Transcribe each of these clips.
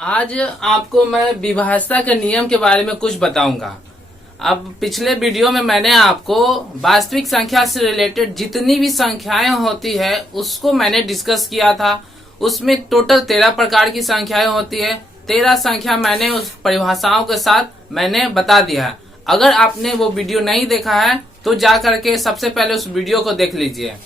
आज आपको मैं विभाषा के नियम के बारे में कुछ बताऊंगा। अब पिछले वीडियो में मैंने आपको वास्तविक संख्या से रिलेटेड जितनी भी संख्याएं होती है उसको मैंने डिस्कस किया था। उसमें टोटल 13 प्रकार की संख्याएं होती है। 13 संख्या मैंने उस परिभाषाओं के साथ मैंने बता दिया है। अगर आपने वो वीडियो नहीं देखा है तो जा करके सबसे पहले उस वीडियो को देख लीजिए।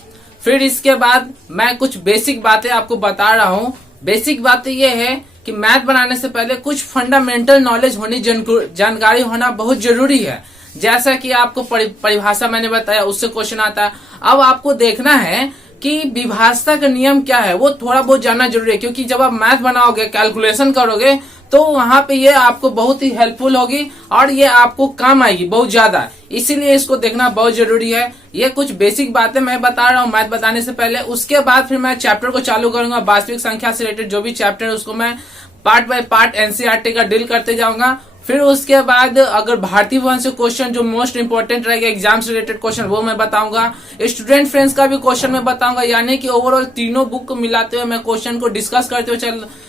फिर इसके बाद मैं कुछ बेसिक बातें आपको बता रहा हूँ। बेसिक बातें ये है कि मैथ बनाने से पहले कुछ फंडामेंटल नॉलेज होनी, जानकारी होना बहुत जरूरी है। जैसा कि आपको परिभाषा मैंने बताया, उससे क्वेश्चन आता है। अब आपको देखना है कि विभाषा का नियम क्या है, वो थोड़ा बहुत जानना जरूरी है, क्योंकि जब आप मैथ बनाओगे, कैलकुलेशन करोगे तो वहां पे ये आपको बहुत ही हेल्पफुल होगी और ये आपको काम आएगी बहुत ज्यादा। इसीलिए इसको देखना बहुत जरूरी है। ये कुछ बेसिक बातें मैं बता रहा हूँ मैथ बताने से पहले। उसके बाद फिर मैं चैप्टर को चालू करूंगा। वास्तविक संख्या से रिलेटेड जो भी चैप्टर है उसको मैं पार्ट बाय पार्ट एनसीईआरटी का डील करते जाऊंगा। फिर उसके बाद अगर भारतीय भवन से क्वेश्चन जो मोस्ट इंपोर्टेंट रहेगा एग्जाम से रिलेटेड क्वेश्चन वो मैं बताऊंगा। स्टूडेंट फ्रेंड्स का भी क्वेश्चन मैं बताऊंगा। यानी कि ओवरऑल तीनों बुक को मिलाते हुए मैं क्वेश्चन को डिस्कस करते हुए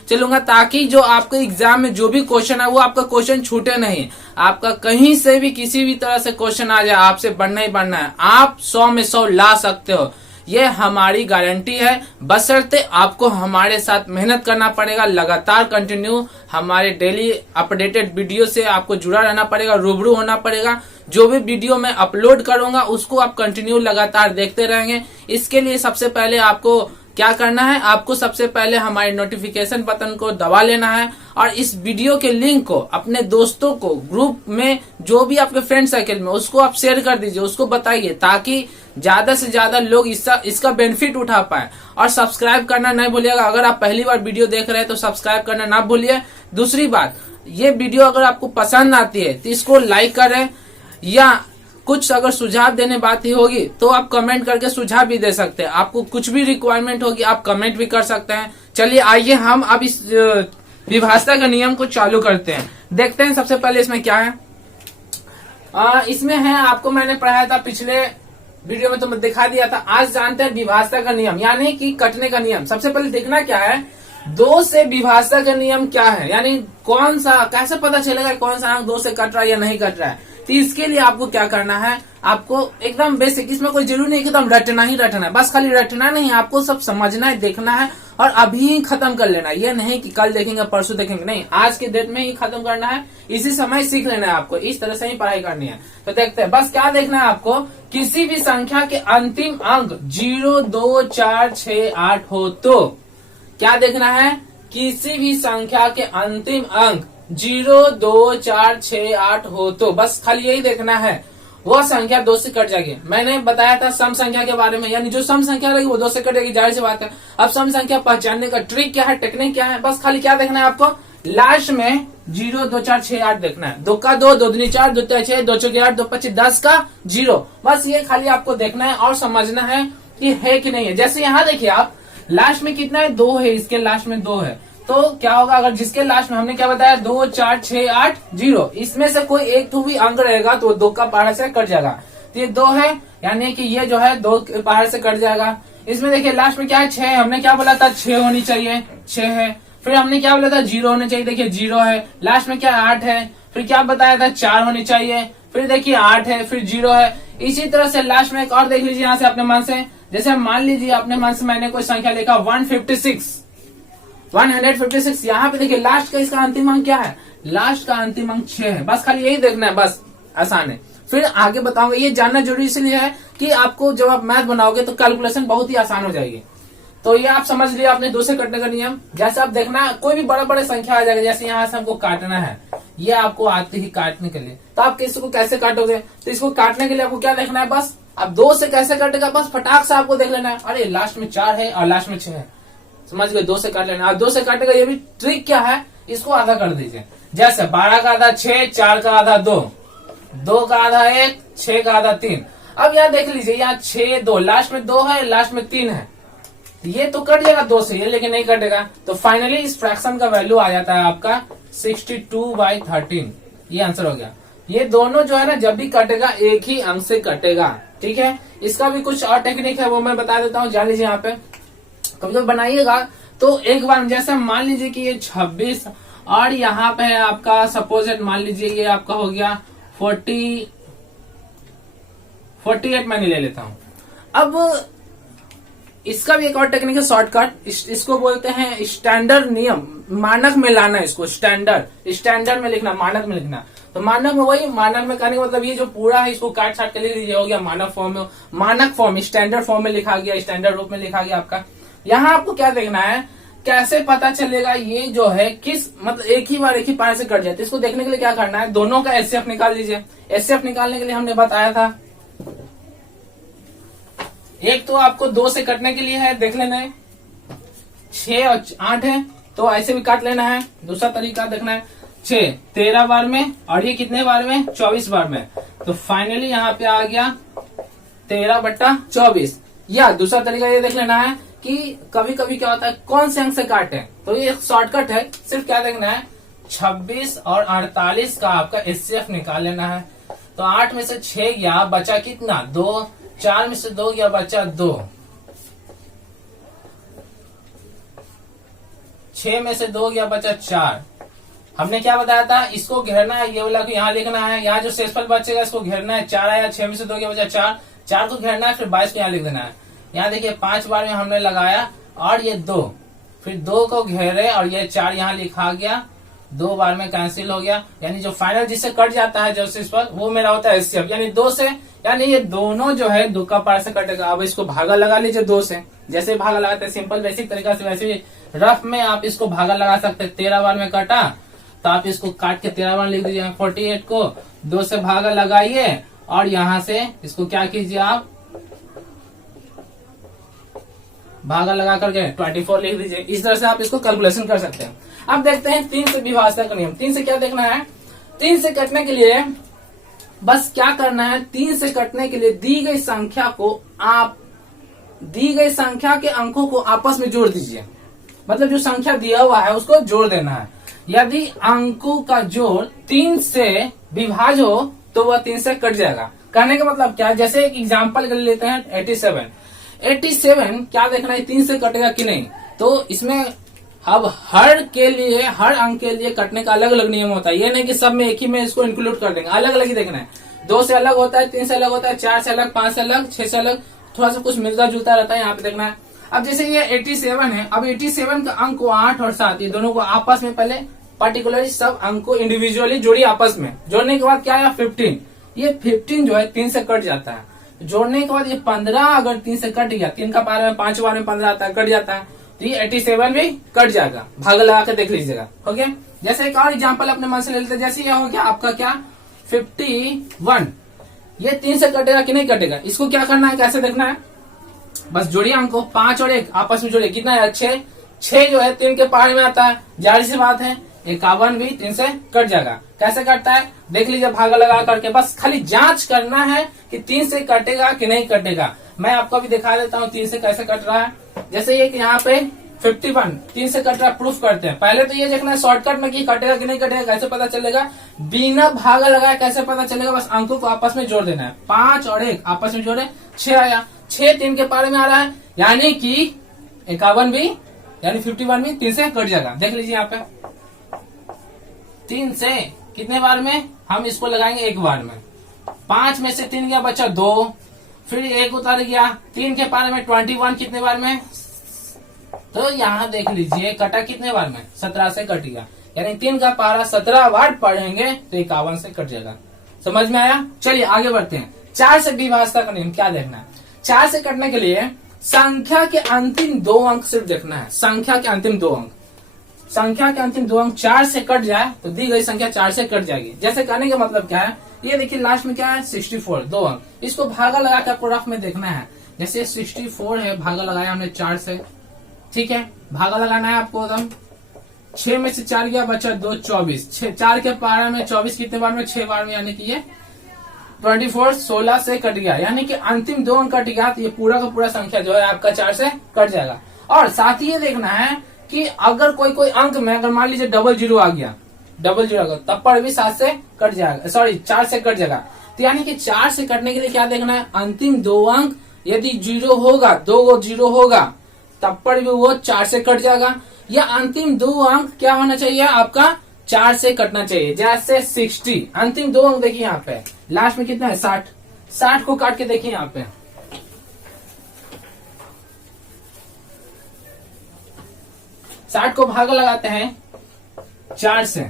चलूंगा, ताकि जो आपके एग्जाम में जो भी क्वेश्चन है वो आपका क्वेश्चन छूटे नहीं। आपका कहीं से भी किसी भी तरह से क्वेश्चन आ जाए, आपसे बढ़ना ही बढ़ना है। आप 100 में 100 ला सकते हो, ये हमारी गारंटी है। बशर्ते आपको हमारे साथ मेहनत करना पड़ेगा, लगातार कंटिन्यू हमारे डेली अपडेटेड वीडियो से आपको जुड़ा रहना पड़ेगा, रूबरू होना पड़ेगा। जो भी वीडियो मैं अपलोड करूंगा उसको आप कंटिन्यू लगातार देखते रहेंगे। इसके लिए सबसे पहले आपको क्या करना है, आपको सबसे पहले हमारे नोटिफिकेशन बटन को दबा लेना है और इस वीडियो के लिंक को अपने दोस्तों को ग्रुप में, जो भी आपके फ्रेंड सर्कल में, उसको आप शेयर कर दीजिए, उसको बताइए, ताकि ज्यादा से ज्यादा लोग इसका बेनिफिट उठा पाए। और सब्सक्राइब करना नहीं भूलिएगा। अगर आप पहली बार वीडियो देख रहे हैं तो सब्सक्राइब करना ना भूलिए। दूसरी बात, ये वीडियो अगर आपको पसंद आती है तो इसको लाइक करें, या कुछ अगर सुझाव देने बात ही होगी तो आप कमेंट करके सुझाव भी दे सकते हैं। आपको कुछ भी रिक्वायरमेंट होगी आप कमेंट भी कर सकते हैं। चलिए आइए हम अब इस विभाषा का नियम को चालू करते हैं। देखते हैं सबसे पहले इसमें क्या है। इसमें है, आपको मैंने पढ़ाया था पिछले वीडियो में, तो मैं दिखा दिया था। आज जानते हैं विभाषा का नियम, यानी कि कटने का नियम। सबसे पहले देखना क्या है, 2 से विभाषा का नियम क्या है, यानी कौन सा, कैसे पता चलेगा कौन सा अंक 2 से कट रहा है या नहीं कट रहा है। तो इसके लिए आपको क्या करना है, आपको एकदम बेसिक, इसमें कोई जरूरी नहीं कि एकदम रटना ही रटना है। बस खाली रटना नहीं, आपको सब समझना है, देखना है और अभी ही खत्म कर लेना है। ये नहीं कि कल देखेंगे परसों देखेंगे, नहीं, आज के डेट में ही खत्म करना है। इसी समय सीख लेना है आपको, इस तरह से ही पढ़ाई करनी है। तो देखते हैं, बस क्या देखना है आपको, किसी भी संख्या के अंतिम अंक 0, 2, 4, 6, 8 हो तो क्या देखना है, किसी भी संख्या के अंतिम अंक 0, 2, 4, 6, 8 हो तो बस खाली यही देखना है। वह संख्या 2 से कट जाएगी। मैंने बताया था सम संख्या के बारे में, यानी जो सम संख्या रहेगी वो 2 से कटेगी, जाहिर सी बात है। अब सम संख्या पहचानने का ट्रिक क्या है, टेक्निक क्या है, बस खाली क्या देखना है आपको, लास्ट में 0, 2, 4, 6, 8 देखना है। 2 का 2, 2 दूनी 4, 2 तिया 6, 2 चौके 8, 2 25, 10 का 0। बस ये खाली आपको देखना है और समझना है कि है कि नहीं है। जैसे यहाँ देखिए आप, लास्ट में कितना है, 2 है, इसके लास्ट में 2 है। तो क्या होगा, अगर जिसके लास्ट में हमने क्या बताया, 2, 4, 6, 8, 0, इसमें से कोई एक तो भी अंक रहेगा तो 2 का पहाड़ से कट जाएगा। तो ये 2 है, यानी कि ये जो है 2 के पहाड़ से कट जाएगा। इसमें देखिए लास्ट में क्या है, 6 है। हमने क्या बोला था, 6 होनी चाहिए, 6 है। फिर हमने क्या बोला था, 0 होने चाहिए, देखिए 0 है। लास्ट में क्या 8 है। फिर क्या बताया था, 4 होनी चाहिए। फिर देखिए 8 है, फिर 0 है। इसी तरह से लास्ट में एक और देख लीजिए यहाँ से अपने मन से। जैसे मान लीजिए अपने मन से मैंने कोई संख्या लिखा 156, यहाँ पे देखिए लास्ट का इसका अंतिम अंक क्या है, लास्ट का अंतिम अंक 6 है। बस खाली यही देखना है, बस आसान है। फिर आगे बताऊंगा, ये जानना जरूरी इसलिए है कि आपको जब आप मैथ बनाओगे तो कैलकुलेशन बहुत ही आसान हो जाएगी। तो ये आप समझ लिया आपने 2 से कटने का नियम। जैसे आप देखना, कोई भी बड़े संख्या आ जाएगा, जैसे यहाँ से हमको काटना है, ये आपको आती ही काटने के लिए, तो आप इसको कैसे काटोगे, तो इसको काटने के लिए आपको क्या देखना है, बस अब 2 से कैसे कटेगा, बस फटाक से आपको देख लेना है, अरे लास्ट में 4 है और लास्ट में 6 है, समझ गए, 2 से काट लेना। अब 2 से काटेगा, ये भी ट्रिक क्या है, इसको आधा कर दीजिए। जैसे 12 का आधा 6, 4 का आधा 2, 2 का आधा 1, 6 का आधा 3। अब यहाँ देख लीजिए, यहाँ 6, 2, लास्ट में 2 है, लास्ट में 3 है, ये तो कट जाएगा 2 से, ये लेकिन नहीं कटेगा। तो फाइनली इस फ्रैक्शन का वैल्यू आ जाता है आपका 62/13। ये आंसर हो गया। ये दोनों जो है ना, जब भी कटेगा एक ही अंक से कटेगा, ठीक है। इसका भी कुछ और टेक्निक है, वो मैं बता देता हूँ, जान लीजिए। यहाँ पे कभी कभी बनाइएगा तो एक बार, जैसे मान लीजिए कि ये 26 और यहाँ पे है आपका सपोज मान लीजिए ये आपका हो गया 48 मैंने ले लेता हूं। अब इसका भी एक और टेक्निक है शॉर्टकट, इसको बोलते हैं स्टैंडर्ड नियम, मानक में लाना, इसको स्टैंडर्ड में लिखना, मानक में लिखना। तो मानक में वही, मानक में करने का मतलब ये जो पूरा है इसको काट छाट के लिख लीजिए, हो गया मानक फॉर्म में, मानक फॉर्म स्टैंडर्ड फॉर्म में लिखा गया, स्टैंडर्ड रूप में लिखा गया आपका। यहाँ आपको क्या देखना है, कैसे पता चलेगा ये जो है किस, मतलब एक ही बार से कट जाए। तो इसको देखने के लिए क्या करना है, दोनों का एचसीएफ निकाल लीजिए। एचसीएफ निकालने के लिए हमने बताया था, एक तो आपको 2 से कटने के लिए है, देख लेना है 6 और 8 है तो ऐसे भी काट लेना है। दूसरा तरीका देखना है 6 13 बार में और ये कितने बार में, 24 बार में। तो फाइनली यहाँ पे आ गया 13/24। या दूसरा तरीका ये देख लेना है कि कभी कभी क्या होता है कौन से अंक से काटे, तो ये शॉर्टकट है, सिर्फ क्या देखना है 26 और 48 का आपका एचसीएफ निकाल लेना है। तो 8 में से 6 गया, बचा कितना 2, 4 में से 2 गया, बचा 2, 6 में से 2 गया, बचा 4। हमने क्या बताया था, इसको घेरना है, ये वाला को यहाँ लिखना है, यहाँ जो शेषफल बचेगा इसको घेरना है, 4 आया, 6 में से 2 गया, बचा 4 को घेरना है, फिर 22 को यहाँ लिख देना है। यहाँ देखिए 5 बार में हमने लगाया और ये 2, फिर 2 को घेरे और ये 4 यहाँ लिखा गया, 2 बार में कैंसिल हो गया। यानी जो फाइनल जिससे कट जाता है जो शेषफल वो मेरा होता है एचसीएफ, यानी 2 से, यानी ये दोनों जो है 2 का पार से कटेगा। अब इसको भागा लगा लीजिए 2 से, जैसे भागा लगाते हैं सिंपल बेसिक तरीका से, वैसे ही रफ में आप इसको भागा लगा सकते हैं। 13 बार में कटा तो आप इसको काट के 13 बार लिख दीजिए, 48 को 2 से भागा लगाइए और यहाँ से इसको क्या कीजिए आप भागा लगा करके 24 लिख दीजिए। इस तरह से आप इसको कैलकुलेशन कर सकते हैं। अब देखते हैं 3 से विभाजन का नियम। 3 से क्या देखना है, 3 से कटने के लिए बस क्या करना है, 3 से कटने के लिए दी गई संख्या के अंकों को आपस में जोड़ दीजिए। मतलब जो संख्या दिया हुआ है उसको जोड़ देना है। यदि अंकों का जोड़ 3 से विभाज्य हो तो वह 3 से कट जाएगा। कहने का मतलब क्या है, जैसे एक एग्जाम्पल कर लेते हैं 87 क्या देखना है 3 से कटेगा कि नहीं। तो इसमें अब हर अंक के लिए कटने का अलग अलग नियम होता है, ये नहीं कि सब में एक ही में इसको इंक्लूड कर देंगे, अलग अलग ही देखना है। 2 से अलग होता है, 3 से अलग होता है, 4 से अलग, 5 से अलग, 6 से अलग, थोड़ा सा कुछ मिलता जुलता रहता है, यहाँ पे देखना है। अब जैसे ये 87 है, अब 87 का अंक को 8 और 7 ये दोनों को आपस में पहले पर्टिकुलरली सब अंक को इंडिविजुअली जोड़ी आपस में। जोड़ने के बाद क्या आया 15, ये 15 जो है 3 से कट जाता है। जोड़ने के बाद ये 15 अगर 3 से कट गया, 3 का पार में 5 बार में 15 आता है, कट जाता है, तो ये 87 भी कट जाएगा। भाग लगा के देख लीजिएगा। ओके, जैसे एक और एग्जांपल अपने मन से ले लेते हैं। जैसे ये हो गया आपका क्या 51, ये 3 से कटेगा कि नहीं कटेगा, इसको क्या करना है, कैसे देखना है, बस जोड़िए अंक को 5 और 1 आपस में जोड़िए, कितना है 6 जो है 3 के पार में आता है, जाहिर सी बात है 51 भी 3 से कट जाएगा। कैसे कटता है देख लीजिए भागा लगा करके, बस खाली जांच करना है कि 3 से कटेगा कि नहीं कटेगा। मैं आपको भी दिखा देता हूँ 3 से कैसे कट रहा है। जैसे ये यहाँ पे 51 3 से कट रहा है, प्रूफ करते हैं। पहले तो ये देखना है शॉर्टकट में कि कटेगा कि नहीं कटेगा, कैसे पता चलेगा, बिना भागा लगाए कैसे पता चलेगा, बस अंकों को आपस में जोड़ देना है। 5 और 1 आपस में जोड़े, 6 आया, 6 3 के पार में आ रहा है, यानी कि 51 भी यानी 51 भी 3 से कट जाएगा। देख लीजिए यहाँ पे 3 से कितने बार में, हम इसको लगाएंगे 1 बार में। 5 में से 3 गया, बचा 2, फिर 1 उतर गया, 3 के पार में 21 कितने बार में, तो यहाँ देख लीजिए कटा कितने बार में, 17 से कट गया। यानी 3 का पारा 17 बार पढ़ेंगे तो 51 से कट जाएगा। समझ में आया। चलिए आगे बढ़ते हैं। 4 से विभाजन का नियम क्या देखना है। 4 से कटने के लिए संख्या के अंतिम 2 अंक सिर्फ देखना है। संख्या के अंतिम 2 अंक 4 से कट जाए तो दी गई संख्या 4 से कट जाएगी। जैसे कहने का मतलब क्या है, ये देखिए लास्ट में क्या है 64 2 अंक, इसको भागा लगा कर आपको रफ में देखना है। जैसे 64 है, भागा लगाया हमने 4 से, ठीक है, भागा लगाना है आपको एकदम। 6 में से 4 गया, बचा 2 24, 4 के पारा में 24 कितने बार में, 6 बार में, यानी कि ये 24 16 से कट गया, यानी कि अंतिम 2 अंक कट गया तो ये पूरा का पूरा संख्या जो है आपका 4 से कट जाएगा। और साथ ही ये देखना है कि अगर कोई अंक में अगर मान लीजिए 00 आ गया, तब पर भी 7 से कट जाएगा, सॉरी 4 से कट जाएगा। तो यानी कि 4 से कटने के लिए क्या देखना है, अंतिम 2 अंक यदि 0 होगा, 2 0 होगा, तब पर भी वो 4 से कट जाएगा। ये अंतिम दो अंक क्या होना चाहिए आपका 4 से कटना चाहिए। जैसे 60 अंतिम दो अंक देखिए यहाँ पे लास्ट में कितना है 60, 60 को काट के देखिए यहाँ पे 60 को भागा लगाते हैं 4 से,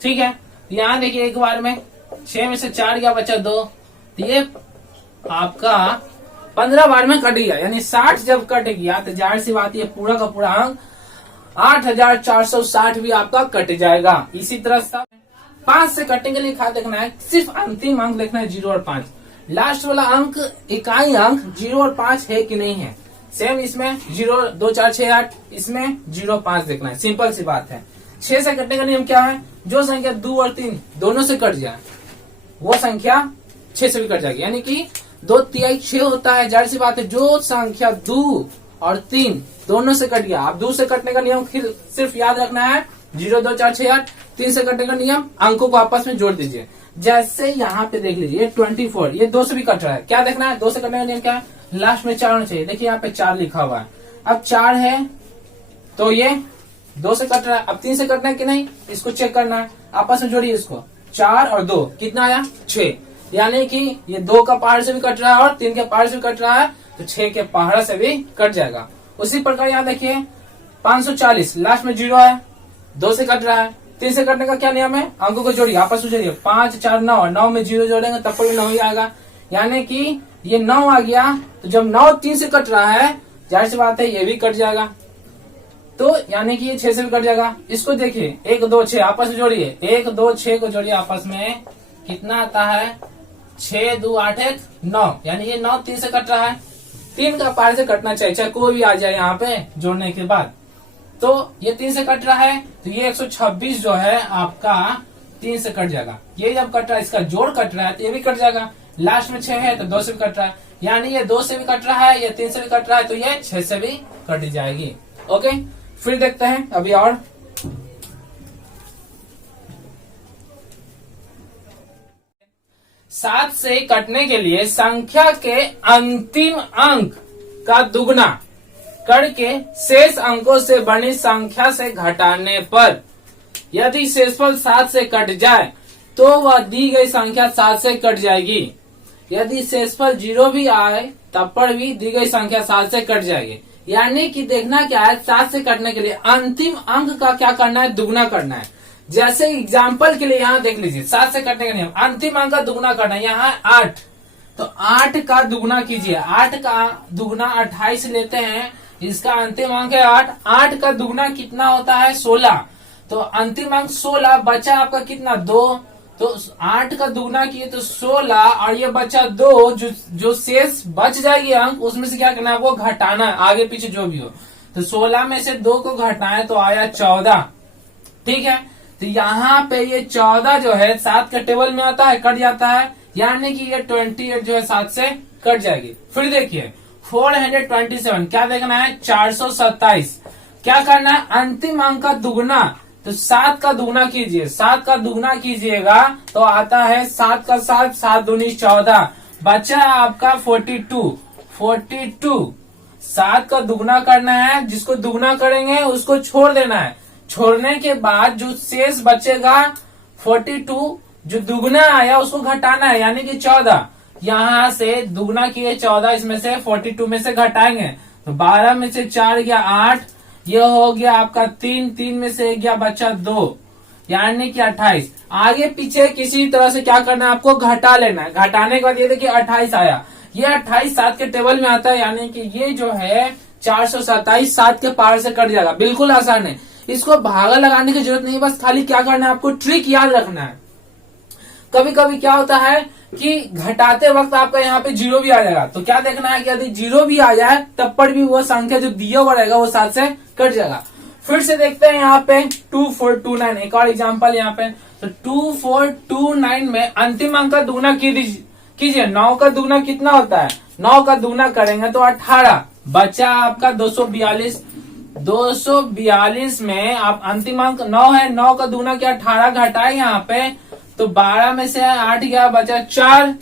ठीक है। यहाँ देखिए एक बार में 6 में से 4 गया बचा 2, तो ये आपका 15 बार में कट गया, यानी 60 जब कट गया तो जाहिर सी बात ये पूरा का पूरा अंक 8460 भी आपका कट जाएगा। इसी तरह से 5 से कटने के लिए क्या देखना है, सिर्फ अंतिम अंक देखना है 0 और 5, लास्ट वाला अंक इकाई अंक 0 और 5 है कि नहीं है। सेम इसमें 0 2 4 6 8, इसमें 0 5 देखना है, सिंपल सी बात है। 6 से कटने का नियम क्या है, जो संख्या 2 और 3 दोनों से कट जाए वो संख्या 6 से भी कट जाएगी, यानी कि 2 तिहाई 6 होता है। जाहिर सी बात है जो संख्या 2 और 3 दोनों से कट गया, आप 2 से कटने का नियम सिर्फ याद रखना है 0 2 4 6 8, 3 से कटने का नियम अंकों को आपस में जोड़ दीजिए। जैसे यहाँ पे देख लीजिए 24, ये 2 से भी कट रहा है, क्या देखना है 2 से कटने का नियम क्या है, लास्ट में 4 होना चाहिए। देखिए यहाँ पे 4 लिखा हुआ है, अब 4 है तो ये 2 से कट रहा है, अब 3 से कटना है कि नहीं इसको चेक करना है, आपस में जोड़िए इसको, 4 और 2 कितना आया 6, यानी कि ये 2 का पहाड़ से भी कट रहा है और 3 के पहाड़ से भी कट रहा है, तो 6 के पहाड़ से भी कट जाएगा। उसी प्रकार यहाँ देखिए 540 लास्ट में 0 है, 2 से कट रहा है, 3 से कटने का क्या नियम है, अंकों को जोड़िए आपस में जोड़िए, 5 4 9, 9 में 0 जोड़ेंगे तब पर भी 9 ही आएगा, यानी कि ये 9 आ गया। तो जब 9 3 से कट रहा है जाहिर सी बात है ये भी कट जाएगा, तो यानी कि ये 6 से भी कट जाएगा। इसको देखिए 1 2 6 आपस में जोड़िए, 1 2 6 को जोड़िए आपस में, कितना आता है 6 2 8 1 9, यानी ये 9 3 से कट रहा है, 3 का पार से कटना चाहिए, चाहे कोई भी आ जाए यहाँ पे जोड़ने के बाद। तो ये 3 से कट रहा है तो ये 126 जो है आपका 3 से कट जाएगा। ये जब कट रहा है इसका जोड़ कट रहा है तो ये भी कट जाएगा, लास्ट में 6 है तो 2 से भी कट रहा है, यानी ये 2 से भी कट रहा है, ये 3 से भी कट रहा है, तो ये 6 से भी कट जाएगी। ओके, फिर देखते हैं अभी और 7 से कटने के लिए संख्या के अंतिम अंक का दुगना करके शेष अंकों से बनी संख्या से घटाने पर यदि शेषफल 7 से कट जाए तो वह दी गई संख्या 7 से कट जाएगी। यदि शेषफल 0 भी आए तब पर भी दी गई संख्या 7 से कट जाएगी। यानी कि देखना क्या है, 7 से कटने के लिए अंतिम अंक का क्या करना है, दुगना करना है। जैसे एग्जाम्पल के लिए यहाँ देख लीजिए 7 से कटने का नियम, अंतिम अंक का दुगना करना है, यहाँ 8 तो 8 का दुगना कीजिए, 8 का दुगना 28 लेते हैं, इसका अंतिम अंक है 8, 8 का दुगना कितना होता है 16, तो अंतिम अंक 16, बचा आपका कितना 2, तो 8 का दुगना किए तो 16 और ये बचा 2, जो शेष बच जाएगी अंक उसमें से क्या करना है वो घटाना है, आगे पीछे जो भी हो। तो 16 में से 2 को घटाए तो आया 14, ठीक है। तो यहाँ पे ये 14 जो है 7 के टेबल में आता है, कट जाता है, यानी कि ये 28 जो है 7 से कट जाएगी। फिर देखिए 427 क्या देखना है 427, क्या करना है अंतिम अंक का दुगना, तो 7 का दुगना कीजिए, 7 का दुगना कीजिएगा तो आता है 7 का 7, 7 दूनी 14, बचा आपका 42, 7 का दुगना करना है, जिसको दुगना करेंगे उसको छोड़ देना है, छोड़ने के बाद जो शेष बचेगा 42, जो दुगना आया उसको घटाना है, यानी कि 14, यहाँ से दुगना किए 14, इसमें से 42 में से घटाएंगे तो 12 में से 4 गया 8, ये हो गया आपका 3, 3 में से 1 गया बचा 2, यानी कि 28। आगे पीछे किसी तरह से क्या करना है आपको घटा लेना है, घटाने के बाद ये देखिए 28 आया, ये 28 7 के टेबल में आता है, यानी कि ये जो है 427 7 के पार से कट जाएगा। बिल्कुल आसान है, इसको भागा लगाने की जरूरत नहीं, बस खाली क्या करना है आपको ट्रिक याद रखना है। कभी कभी क्या होता है कि घटाते वक्त आपका यहाँ पे 0 भी आ जाएगा, तो क्या देखना है कि यदि 0 भी आ जाए तब पर भी वो संख्या जो दिया हुआ रहेगा वो 7 से कट जाएगा। फिर से देखते हैं यहाँ पे 2429, एक और एग्जांपल यहाँ पे, तो 2429 में अंतिम अंक का दुगना कीजिए, 9 का दुगना कितना होता है, 9 का दुगना करेंगे तो 18, बचा आपका 242, 242 में आप अंतिम अंक 9 है, 9 का दुगना क्या 18 घटाए यहाँ पे, तो 12 में से 8 गया बचा 4,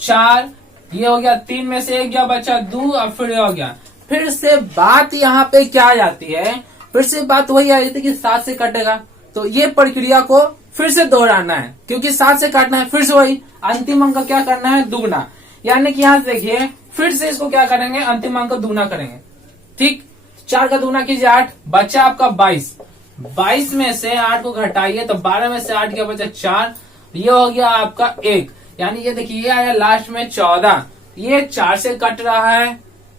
4 ये हो गया, 3 में से 1 गया बचा 2, अब फिर हो गया। फिर से बात यहाँ पे क्या आ जाती है, फिर से बात वही आ रही थी कि 7 से कटेगा, तो ये प्रक्रिया को फिर से दोहराना है, क्योंकि 7 से काटना है, फिर से वही अंतिम अंक का क्या करना है, दुगना। यानी कि यहाँ देखिए फिर से इसको क्या करेंगे, अंतिम अंक को दुगना करेंगे। ठीक, 4 का दुगना कीजिए 8, बचा आपका 22। 22 में से 8 को घटाइए तो 12 में से 8 क्या बचा 4, ये हो गया आपका 1। यानी ये देखिए ये आया लास्ट में 14, ये 4 से कट रहा है,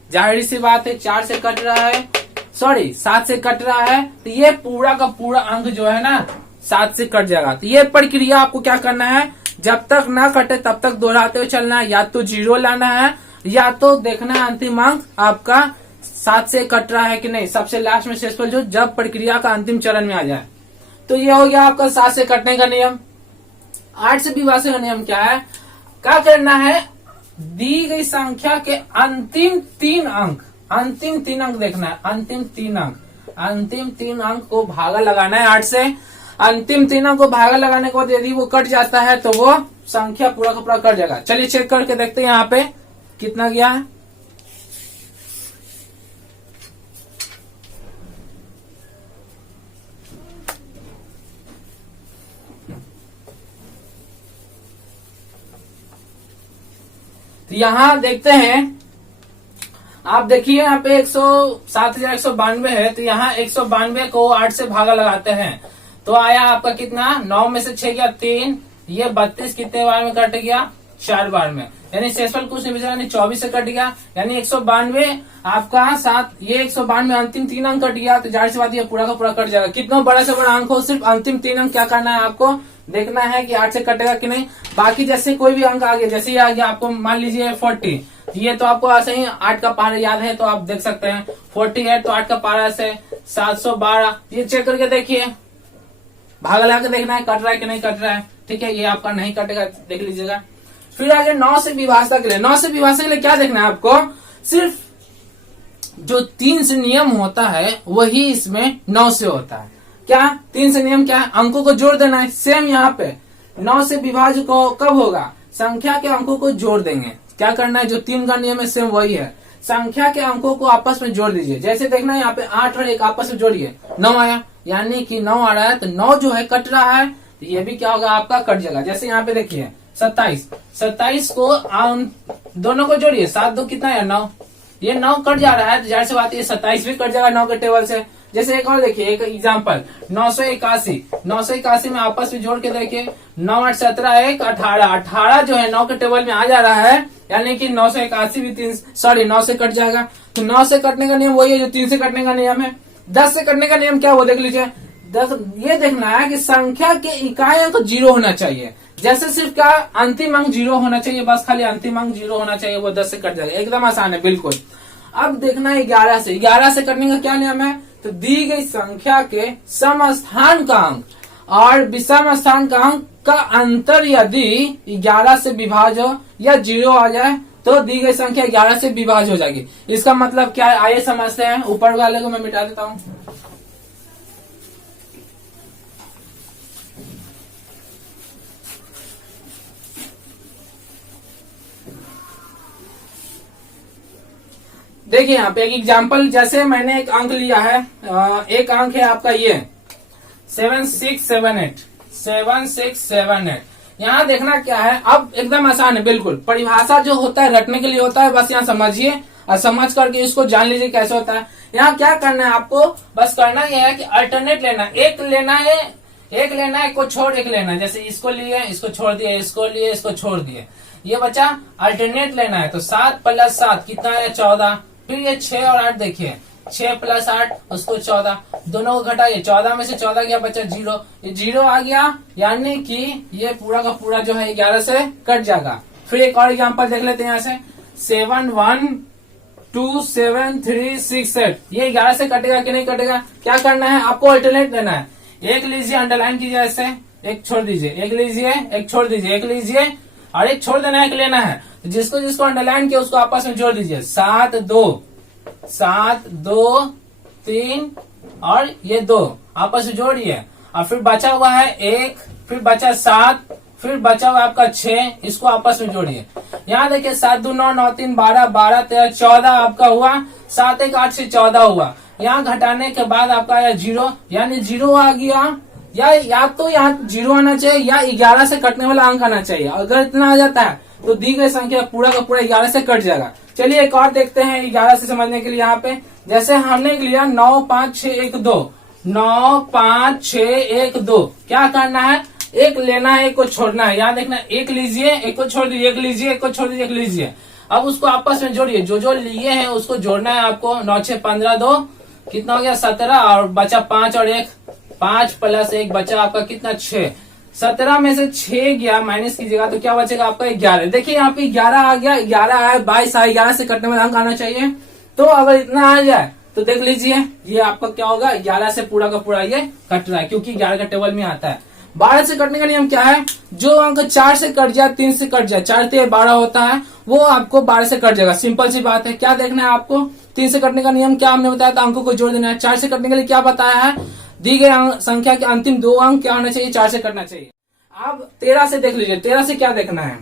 जाहिर सी बात है 4 से कट रहा है, सॉरी 7 से कट रहा है, तो ये पूरा का पूरा अंक जो है ना 7 से कट जाएगा। तो ये प्रक्रिया आपको क्या करना है, जब तक ना कटे तब तक दोहराते हुए चलना है, या तो 0 लाना है या तो देखना है अंतिम अंक आपका 7 से कट रहा है कि नहीं, सबसे लास्ट में शेषफल जो जब प्रक्रिया का अंतिम चरण में आ जाए। तो ये हो गया आपका 7 से कटने का नियम। 8 से विभाजन का नियम क्या है, क्या करना है, दी गई संख्या के अंतिम 3 अंक देखना है, अंतिम 3 अंक को भागा लगाना है 8 से। अंतिम 3 अंक को भागा लगाने के बाद यदि वो कट जाता है तो वो संख्या पूरा का पूरा कट जाएगा। चलिए चेक करके देखते हैं यहाँ पे कितना गया है। तो यहाँ देखते हैं, आप देखिए यहाँ पे 7,192 है, तो यहाँ 192 को 8 से भागा लगाते हैं तो आया आपका कितना, 9 में से 6 गया 3, ये 32 कितने बार में कट गया, 4 बार में, यानी शेषफल कुछ नहीं बचा, यानी 24 से कट गया, यानी 192 आपका 7, ये 192 अंतिम 3 अंक कट गया, तो जाहिर सी बात ये पूरा का पूरा कट जाएगा। कितना बड़ा से बड़ा अंक हो, सिर्फ अंतिम 3 अंक क्या करना है आपको देखना है कि 8 से कटेगा कि नहीं। बाकी जैसे कोई भी अंक आ गया, जैसे ये आ गया आपको मान लीजिए 40, ये तो आपको ऐसे ही 8 का पारा याद है तो आप देख सकते हैं 40 है तो 8 का पारा से 712, ये चेक करके देखिए, भागा लगा के देखना है कट रहा है कि नहीं कट रहा है। ठीक है, ये आपका नहीं कटेगा, देख लीजिएगा। फिर आगे 9 से विभाजन के लिए, 9 से विभाजन के लिए क्या देखना है आपको, सिर्फ जो 3 से नियम होता है वही इसमें 9 से होता है। क्या 3 से नियम क्या है, अंकों को जोड़ देना है। सेम यहाँ पे 9 से विभाजन को कब होगा, संख्या के अंकों को जोड़ देंगे। क्या करना है, जो 3 का नियम है सेम वही है, संख्या के अंकों को आपस में जोड़ दीजिए। जैसे देखना है यहाँ पे 8 और 1 आपस में जोड़िए, 9 आया, यानी कि 9 आ रहा है तो 9 जो है कट रहा है, तो ये भी क्या होगा आपका कट जाएगा। जैसे यहाँ पे देखिए 27 को दोनों को जोड़िए, 7 2 कितना है 9, ये 9 कट जा रहा है तो जाहिर सी बात है 27 भी कट जाएगा 9 के टेबल से। जैसे एक और देखिए, एक एग्जांपल 981 में आपस में जोड़ के देखिए, 9 8 17 1 18 जो है 9 के टेबल में आ जा रहा है, यानी कि 981 भी 9 से कट जाएगा। तो 9 से कटने का नियम वही है जो 3 से कटने का नियम है। 10 से कटने का नियम क्या वो देख लीजिए। 10 ये देखना है कि संख्या के इकाई अंक 0 होना चाहिए। जैसे सिर्फ क्या अंतिम अंक 0 होना चाहिए, बस खाली अंतिम अंक 0 होना चाहिए, वो 10 से कट जाएगा। एकदम आसान है बिल्कुल। अब देखना है 11 से कटने का क्या नियम है, तो दी गई संख्या के समस्थान का अंक और विषम स्थान का अंक का अंतर यदि 11 से विभाज्य हो या 0 आ जाए तो दी गई संख्या 11 से विभाज्य हो जाएगी। इसका मतलब क्या है, आइए समझते हैं। ऊपर वाले को मैं मिटा देता हूँ। देखिए यहाँ पे एक एग्जाम्पल, जैसे मैंने एक अंक लिया है, एक अंक है आपका ये 7678। यहाँ देखना क्या है, अब एकदम आसान है बिल्कुल। परिभाषा जो होता है रटने के लिए होता है, बस यहाँ समझिए और समझ करके इसको जान लीजिए कैसे होता है। यहाँ क्या करना है आपको, बस करना यह है कि अल्टरनेट लेना है, एक लेना है को छोड़ एक लेना है। जैसे इसको लिए, इसको छोड़ दिए, इसको लिए, इसको छोड़ दिए, ये बचा अल्टरनेट लेना है। तो 7 + 7 कितना है 14। फिर ये 6 और 8 देखिए, 6 + 8 उसको 14, दोनों को घटाइए, 14 में से 14 गया बचा 0, ये 0 आ गया, यानी कि ये पूरा का पूरा जो है 11 से कट जाएगा। फिर एक और एग्जांपल देख लेते हैं यहाँ से 7127368, ये 11 से कटेगा कि नहीं कटेगा। क्या करना है आपको, अल्टरनेट लेना है। एक लीजिए, अंडरलाइन कीजिए ऐसे, एक छोड़ दीजिए, एक लीजिए, एक छोड़ दीजिए, एक लीजिए और एक छोड़ देना है, एक लेना है। तो जिसको जिसको अंडरलाइन किया उसको आपस में जोड़ दीजिए। 7 2 3 और ये 2 आपस में जोड़िए, और फिर बचा हुआ है 1, फिर बचा 7, फिर बचा हुआ आपका 6, इसको आपस में जोड़िए। यहाँ देखिए 7 2 9 9 3 12 12 13 14 आपका हुआ, 7 1 8 से 14 हुआ। यहाँ घटाने के बाद आपका आया 0, यानी 0 आ गया। या तो यहाँ 0 आना चाहिए या 11 से कटने वाला अंक आना चाहिए। अगर इतना आ जाता है तो दी गई संख्या पूरा का पूरा 11 से कट जाएगा। चलिए एक और देखते हैं 11 से समझने के लिए। यहाँ पे जैसे हमने लिया 9 5 6 1 2, 9 5 6 1 2, क्या करना है, एक लेना है, एक को छोड़ना है। यहाँ देखना, एक लीजिए, एक को छोड़ दीजिए, एक लीजिए, एक को छोड़ दीजिए, एक लीजिए। अब उसको आपस में जोड़िए, जो लिए हैं उसको जोड़ना है आपको। 9 6 15 2 कितना हो गया 17, और बचा 5 और 1, 5 प्लस 1 बचा आपका कितना 6। 17 में से 6 गया, माइनस कीजिएगा तो क्या बचेगा आपका 11। देखिए यहाँ पे 11 आ गया, 11 आया, 22 आया, 11 से कटने वाला अंक आना चाहिए। तो अगर इतना आ जाए तो देख लीजिए ये आपका क्या होगा, 11 से पूरा का पूरा ये कट रहा है, क्योंकि 11 का टेबल में आता है। 12 से कटने का नियम क्या है, जो अंक 4 से कट जाए, 3 से कट जाए, 4 3 12 होता है, वो आपको 12 से कट जाएगा। सिंपल सी बात है। क्या देखना है आपको, 3 से कटने का नियम क्या हमने बताया था, अंकों को जोड़ देना है। 4 से कटने के लिए क्या बताया है, दी गई संख्या के अंतिम 2 अंक क्या होना चाहिए, 4 से कटना चाहिए। अब 13 से देख लीजिए, 13 से क्या देखना है,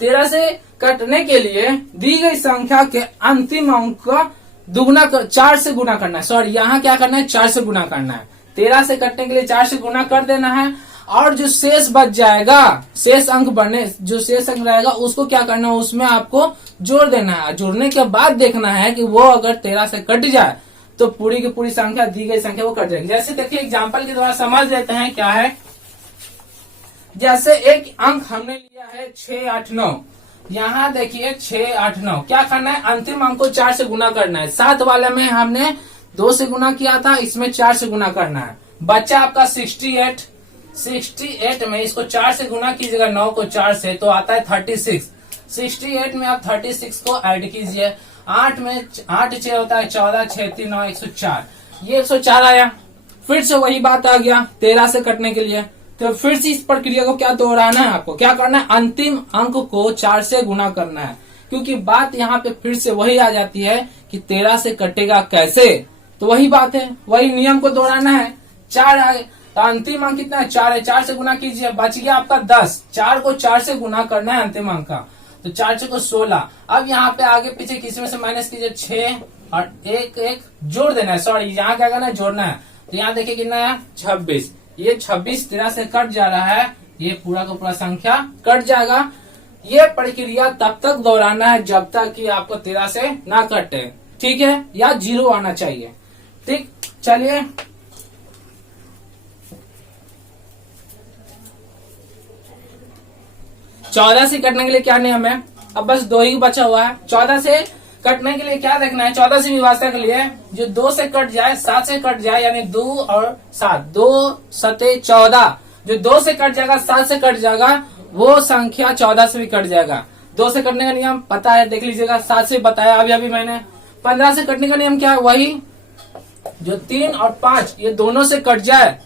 13 से कटने के लिए दी गई संख्या के अंतिम अंक का दुगुना 4 से गुना करना है। सॉरी, यहाँ क्या करना है, 4 से गुना करना है। 13 से कटने के लिए 4 से गुना कर देना है, और जो शेष बच जाएगा, शेष अंक बने, जो शेष अंक रहेगा उसको क्या करना है, उसमें आपको जोड़ देना है। जोड़ने के बाद देखना है कि वो अगर 13 से कट जाए तो पूरी की पूरी संख्या, दी गई संख्या वो कट जाएगी। जैसे देखिए एग्जाम्पल के द्वारा समझ लेते हैं क्या है। जैसे एक अंक हमने लिया है 6 8 9, यहाँ देखिए 6 8 9, क्या करना है, अंतिम अंक को 4 से गुना करना है। 7 वाले में हमने 2 से गुना किया था, इसमें 4 से गुना करना है। बच्चा आपका 68, 68 में इसको 4 से गुना कीजिएगा, 9 को 4 से, तो आता है 36। 68 में आप 36 को ऐड कीजिए। 8 में 8 6 होता है 14, 6 3 9 104, ये 104 आया। फिर से वही बात आ गया 13 से कटने के लिए, तो फिर से इस प्रक्रिया को क्या दोहराना है, आपको क्या करना है, अंतिम अंक को 4 से गुना करना है। क्योंकि बात यहाँ पे फिर से वही आ जाती है कि 13 से कटेगा कैसे, तो वही बात है, वही नियम को दोहराना है। 4 आए तो अंतिम अंक कितना है, 4 है, 4 से गुना कीजिए, बच गया आपका 10। 4 को 4 से गुना करना है अंतिम अंक का, तो 4 6 को 16। अब यहाँ पे आगे पीछे किसी में से माइनस कीजिए, 6 और 1 1 जोड़ देना है। सॉरी, यहाँ क्या करना है, जोड़ना है। तो यहाँ देखिए कितना है 26, ये 26 13 से कट जा रहा है, ये पूरा का पूरा संख्या कट जाएगा। ये प्रक्रिया तब तक दोहराना है जब तक कि आपको 13 से ना कटे, ठीक है, या 0 आना चाहिए। ठीक, चलिए 14 से कटने के लिए क्या नियम है, अब बस 2 ही बचा हुआ है। 14 से कटने के लिए क्या देखना है, 14 से विभाजन के लिए जो 2 से कट जाए, 7 से कट जाए, यानी 2 और 7, 2 7 14, जो 2 से कट जाएगा, 7 से कट जाएगा, वो संख्या 14 से भी कट जाएगा। 2 से कटने का नियम पता है, देख लीजिएगा, 7 से बताया अभी मैंने। 15 से कटने का नियम क्या है, वही जो 3 और 5 ये दोनों से कट जाए,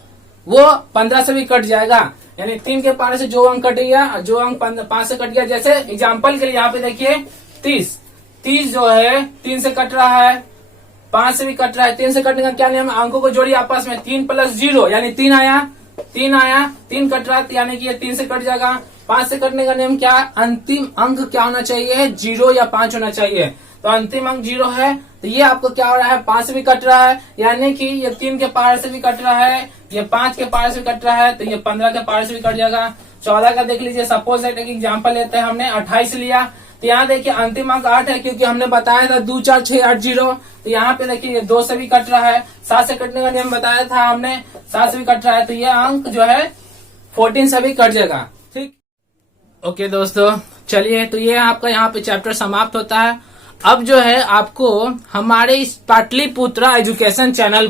वो 15 से भी कट जाएगा। यानी 3 के पारे से जो अंक कट गया, जो अंक 5 से कट गया। जैसे एग्जाम्पल के लिए यहाँ पे देखिए 30 जो है 3 से कट रहा है, 5 से भी कट रहा है। 3 से कटने का क्या नियम, अंकों को जोड़िए आपस में, 3 + 0 यानी 3 आया, 3 कट रहा है, यानी कि ये 3 से कट जाएगा। 5 से कटने का नियम क्या, अंतिम अंक क्या होना चाहिए, 0 या 5 होना चाहिए। तो अंतिम अंक 0 है, तो ये आपको क्या हो रहा है, 5 से भी कट रहा है, यानी कि ये 3 के पार से भी कट रहा है, ये 5 के पार से कट रहा है, तो ये 15 के पार से भी कट जाएगा। 14 का देख लीजिए, सपोज एक एग्जाम्पल लेते हैं, हमने 28 लिया, तो यहाँ देखिए अंतिम अंक 8 है, क्योंकि हमने बताया था 2 4 6 8 0। तो यहाँ पे देखिए ये 2 से भी कट रहा है। 7 से कटने का नियम बताया था हमने, 7 से भी कट रहा है, तो ये अंक जो है 14 से भी कट जाएगा। ठीक, ओके दोस्तों, चलिए, तो ये आपका यहाँ पे चैप्टर समाप्त होता है। अब जो है आपको हमारे इस पाटलिपुत्रा एजुकेशन चैनल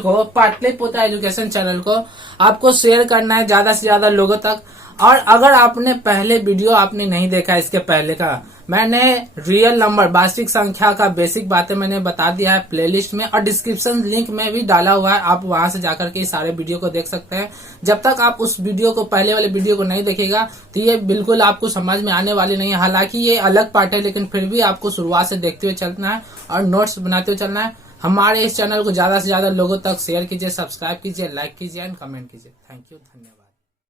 को आपको शेयर करना है ज्यादा से ज्यादा लोगों तक। और अगर आपने पहले वीडियो आपने नहीं देखा, इसके पहले का मैंने रियल नंबर, वास्तविक संख्या का बेसिक बातें मैंने बता दिया है प्लेलिस्ट में, और डिस्क्रिप्शन लिंक में भी डाला हुआ है, आप वहां से जाकर के सारे वीडियो को देख सकते हैं। जब तक आप उस वीडियो को, पहले वाले वीडियो को नहीं देखेगा, तो ये बिल्कुल आपको समझ में आने वाली नहीं है। हालांकि ये अलग पार्ट है, लेकिन फिर भी आपको शुरुआत से देखते हुए चलना है और नोट्स बनाते हुए चलना है। हमारे इस चैनल को ज्यादा से ज्यादा लोगों तक शेयर कीजिए, सब्सक्राइब कीजिए, लाइक कीजिए एंड कमेंट कीजिए। थैंक यू, धन्यवाद।